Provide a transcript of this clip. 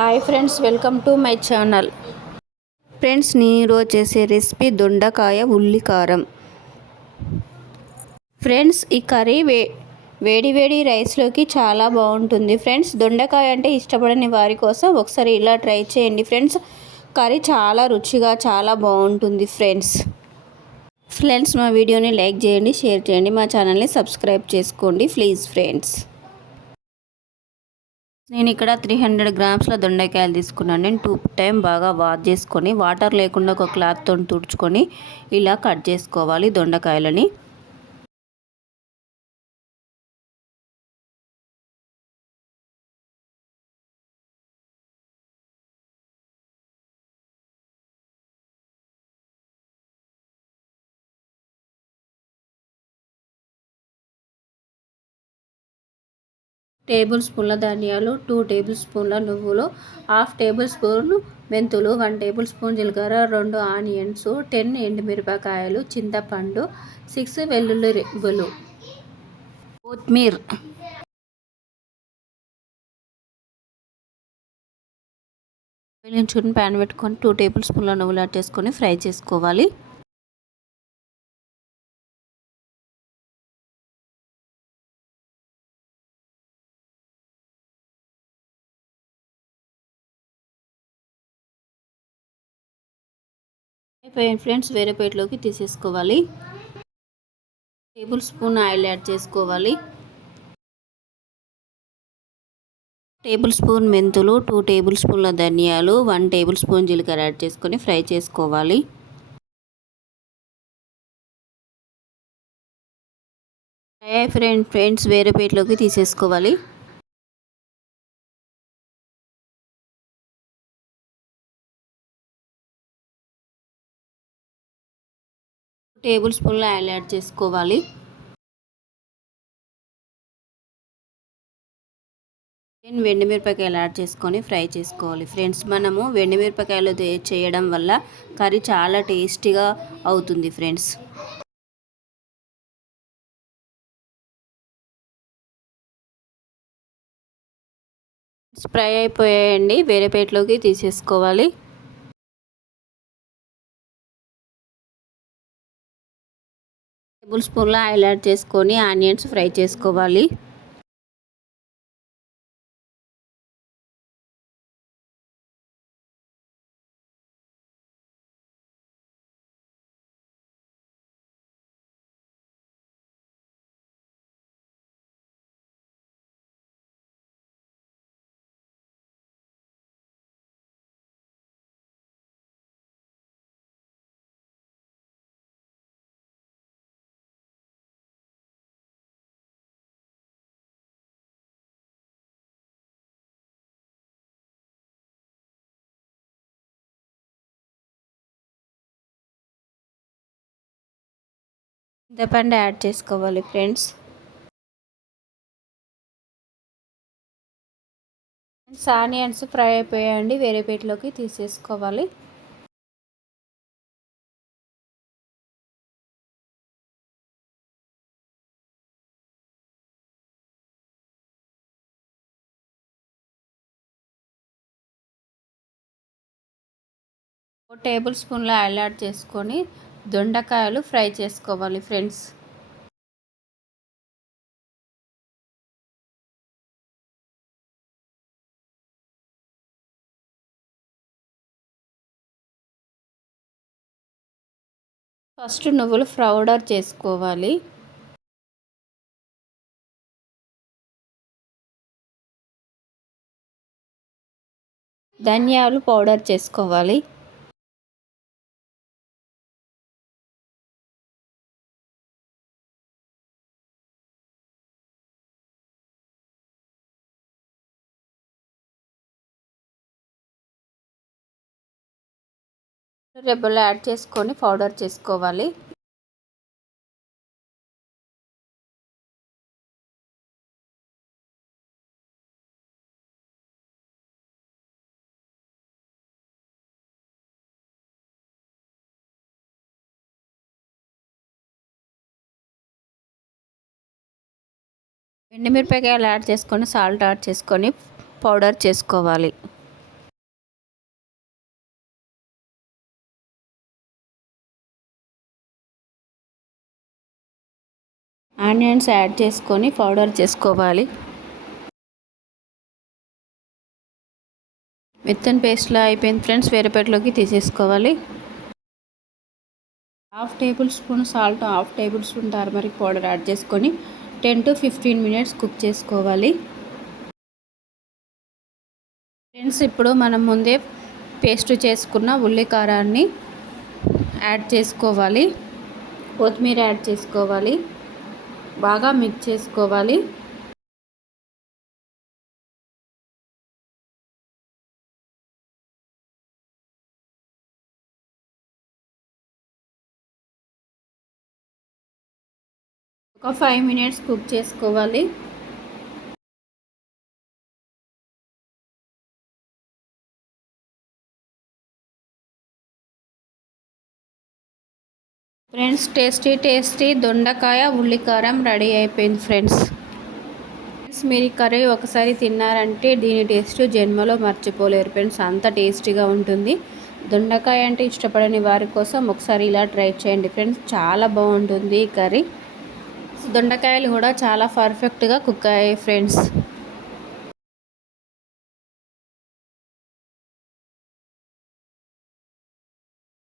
Hi friends, welcome to my channel. Friends, నేను ఈరోజు చేసే రెసిపీ దొండకాయ ఉల్లికారం. ఫ్రెండ్స్, ఈ కర్రీ వేడి వేడి రైస్లోకి చాలా బాగుంటుంది. ఫ్రెండ్స్, దొండకాయ అంటే ఇష్టపడని వారి కోసం ఒకసారి ఇలా ట్రై చేయండి. ఫ్రెండ్స్, కర్రీ చాలా రుచిగా చాలా బాగుంటుంది. ఫ్రెండ్స్, మా వీడియోని లైక్ చేయండి, షేర్ చేయండి, మా ఛానల్ని సబ్స్క్రైబ్ చేసుకోండి ప్లీజ్. ఫ్రెండ్స్, నేను ఇక్కడ 300 గ్రామ్స్ల దొండకాయలు తీసుకున్నాను. నేను 2 టైం బాగా వాష్ చేసుకొని వాటర్ లేకుండా ఒక క్లాత్తో తుడుచుకొని ఇలా కట్ చేసుకోవాలి దొండకాయలని. టేబుల్ స్పూన్ల ధనియాలు, 2 టేబుల్ స్పూన్ల నువ్వులు, 1/2 టేబుల్ స్పూన్ మెంతులు, 1 టేబుల్ స్పూన్ జీలకర్ర, 2 ఆనియన్స్, 10 ఎండుమిరపకాయలు, చింతపండు, 6 వెల్లుల్లి రెబ్బలు, కొత్తిమీర. వెలిగించుకుని ప్యాన్ పెట్టుకొని 2 టేబుల్ స్పూన్ల నువ్వులు యాడ్ చేసుకొని ఫ్రై చేసుకోవాలి. ఫ్రెండ్స్, వేరే ప్లేట్లోకి తీసేసుకోవాలి. టేబుల్ స్పూన్ ఆయిల్ యాడ్ చేసుకోవాలి. టేబుల్ స్పూన్ మెంతులు, 2 టేబుల్ స్పూన్ల ధనియాలు, 1 టేబుల్ స్పూన్ జీలకర్ర యాడ్ చేసుకొని ఫ్రై చేసుకోవాలి. ఫ్రెండ్స్, వేరే ప్లేట్లోకి తీసేసుకోవాలి. టేబుల్ స్పూన్ల ఆయిల్ యాడ్ చేసుకోవాలి. ఎండుమిరపకాయలు యాడ్ చేసుకొని ఫ్రై చేసుకోవాలి. ఫ్రెండ్స్, మనము ఎండుమిరపకాయలు చేయడం వల్ల కర్రీ చాలా టేస్టీగా అవుతుంది. ఫ్రెండ్స్, ఫ్రై అయిపోయాయండి, వేరే ప్లేట్లోకి తీసేసుకోవాలి. టేబుల్ స్పూన్ల ఆయిల్ యాడ్ చేసుకొని ఆనియన్స్ ఫ్రై చేసుకోవాలి. చింతపండు యాడ్ చేసుకోవాలి. ఫ్రెండ్స్, ఆనియన్స్ ఫ్రై అయిపోయాయండి, వేరే ప్లేట్లోకి తీసేసుకోవాలి. టేబుల్ స్పూన్ల ఆయిల్ యాడ్ చేసుకొని దొండకాయలు ఫ్రై చేసుకోవాలి. ఫ్రెండ్స్, ఫస్ట్ నువ్వులు పౌడర్ చేసుకోవాలి. ధనియాలు పౌడర్ చేసుకోవాలి. రెబ్బలు యాడ్ చేసుకొని పౌడర్ చేసుకోవాలి. ఎండుమిరపకాయలు యాడ్ చేసుకొని సాల్ట్ యాడ్ చేసుకొని పౌడర్ చేసుకోవాలి. ఆనియన్స్ యాడ్ చేసుకొని పౌడర్ చేసుకోవాలి. మెత్తని పేస్ట్లా అయిపోయింది ఫ్రెండ్స్. వేరే ప్లేట్లోకి తీసేసుకోవాలి. Half table spoon salt, half table spoon turmeric powder add చేసుకొని 10 to 15 మినిట్స్ కుక్ చేసుకోవాలి. ఫ్రెండ్స్ ఇప్పుడు మనం ముందే పేస్ట్ చేసుకున్న ఉల్లి కారాన్ని యాడ్ చేసుకోవాలి. కొత్తిమీర యాడ్ చేసుకోవాలి. బాగా మిక్స్ చేసుకోవాలి. ఒక 5 మినిట్స్ కుక్ చేసుకోవాలి. ఫ్రెండ్స్ టేస్టీ దొండకాయ ఉల్లికారం రెడీ అయిపోయింది ఫ్రెండ్స్. మీరు ఈ కర్రీ ఒకసారి తిన్నారంటే దీని టేస్ట్ జన్మలో మర్చిపోలేరు ఫ్రెండ్స్. అంత టేస్టీగా ఉంటుంది. దొండకాయ అంటే ఇష్టపడని వారి కోసం ఒకసారి ఇలా ట్రై చేయండి ఫ్రెండ్స్. చాలా బాగుంటుంది ఈ కర్రీ. దొండకాయలు కూడా చాలా పర్ఫెక్ట్గా కుక్ అయ్యాయి ఫ్రెండ్స్.